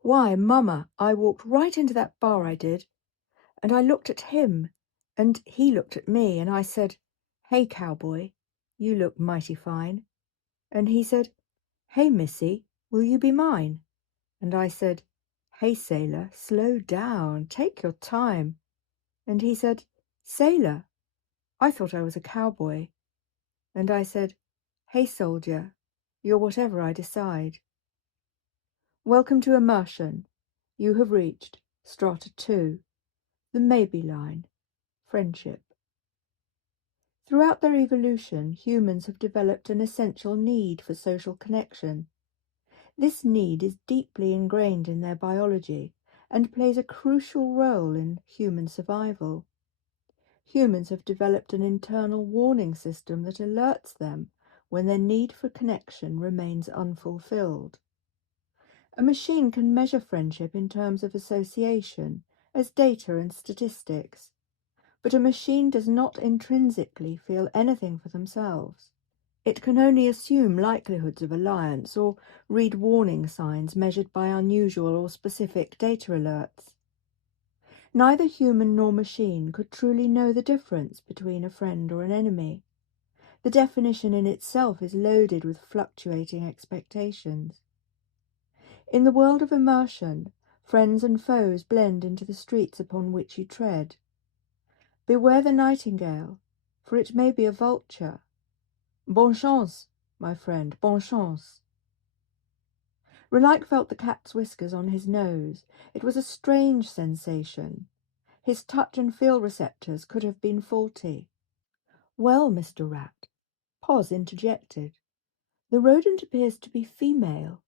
Why, Mamma, I walked right into that bar, I did, and I looked at him, and he looked at me, and I said, 'Hey, cowboy, you look mighty fine.' And he said, 'Hey, missy, will you be mine?' And I said, 'Hey, sailor, slow down, take your time.' And he said, 'Sailor, I thought I was a cowboy.' And I said, 'Hey, soldier, you're whatever I decide.' Welcome to Immersion. You have reached Strata 2, the Maybe line, friendship. Throughout their evolution, humans have developed an essential need for social connection. This need is deeply ingrained in their biology and plays a crucial role in human survival. Humans have developed an internal warning system that alerts them when their need for connection remains unfulfilled. A machine can measure friendship in terms of association, as data and statistics, but a machine does not intrinsically feel anything for themselves. It can only assume likelihoods of alliance or read warning signs measured by unusual or specific data alerts. Neither human nor machine could truly know the difference between a friend or an enemy. The definition in itself is loaded with fluctuating expectations. In the world of immersion, friends and foes blend into the streets upon which you tread. Beware the nightingale, for it may be a vulture. Bonne chance, my friend, bonne chance. Renike felt the cat's whiskers on his nose. It was a strange sensation. His touch and feel receptors could have been faulty. "Well, Mr. Rat," Pos interjected, "the rodent appears to be female."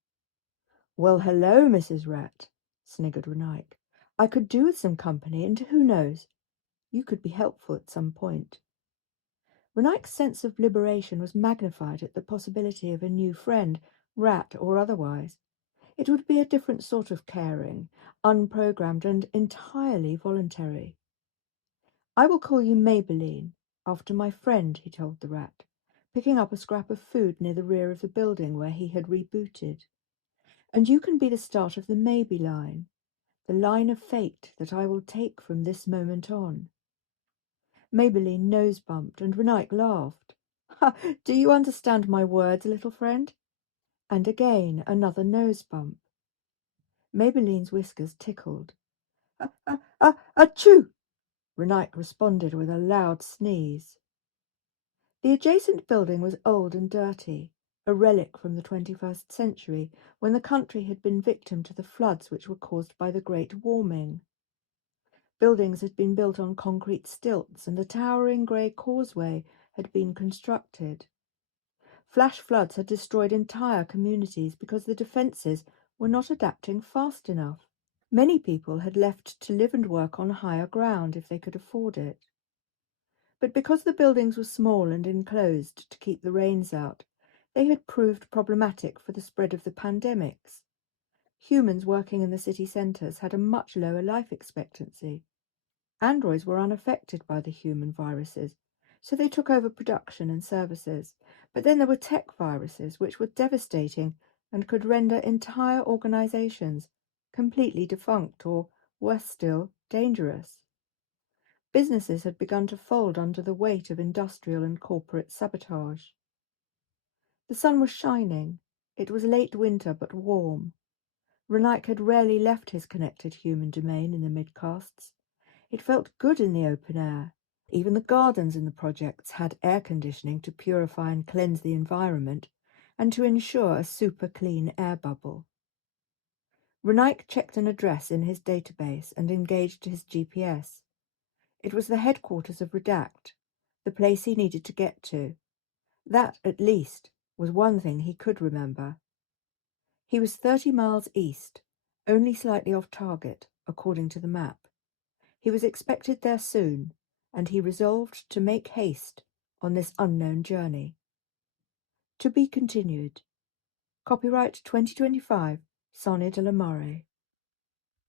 "Well, hello, Mrs. Rat," sniggered Renike. "I could do with some company, and who knows, you could be helpful at some point." Renike's sense of liberation was magnified at the possibility of a new friend, rat or otherwise. It would be a different sort of caring, unprogrammed and entirely voluntary. "I will call you Maybelline, after my friend," he told the rat, picking up a scrap of food near the rear of the building where he had rebooted. "And you can be the start of the Maybe line, the line of fate that I will take from this moment on." Maybelline nose-bumped, and Renike laughed. "Ha! Do you understand my words, little friend?" And again another nose-bump. Maybelline's whiskers tickled. Achoo! Renike responded with a loud sneeze. The adjacent building was old and dirty, a relic from the 21st century, when the country had been victim to the floods which were caused by the Great Warming. Buildings had been built on concrete stilts, and a towering grey causeway had been constructed. Flash floods had destroyed entire communities because the defences were not adapting fast enough. Many people had left to live and work on higher ground if they could afford it. But because the buildings were small and enclosed to keep the rains out, they had proved problematic for the spread of the pandemics. Humans working in the city centres had a much lower life expectancy. Androids were unaffected by the human viruses, so they took over production and services. But then there were tech viruses, which were devastating and could render entire organisations completely defunct or, worse still, dangerous. Businesses had begun to fold under the weight of industrial and corporate sabotage. The sun was shining. It was late winter but warm. Renike had rarely left his connected human domain in the midcasts. It felt good in the open air. Even the gardens in the projects had air conditioning to purify and cleanse the environment and to ensure a super clean air bubble. Renike checked an address in his database and engaged his GPS. It was the headquarters of Redact, the place he needed to get to. That, at least, was one thing he could remember. He was 30 miles east, only slightly off target, according to the map. He was expected there soon, and he resolved to make haste on this unknown journey. To be continued. Copyright 2025, Sarnia de la Maré.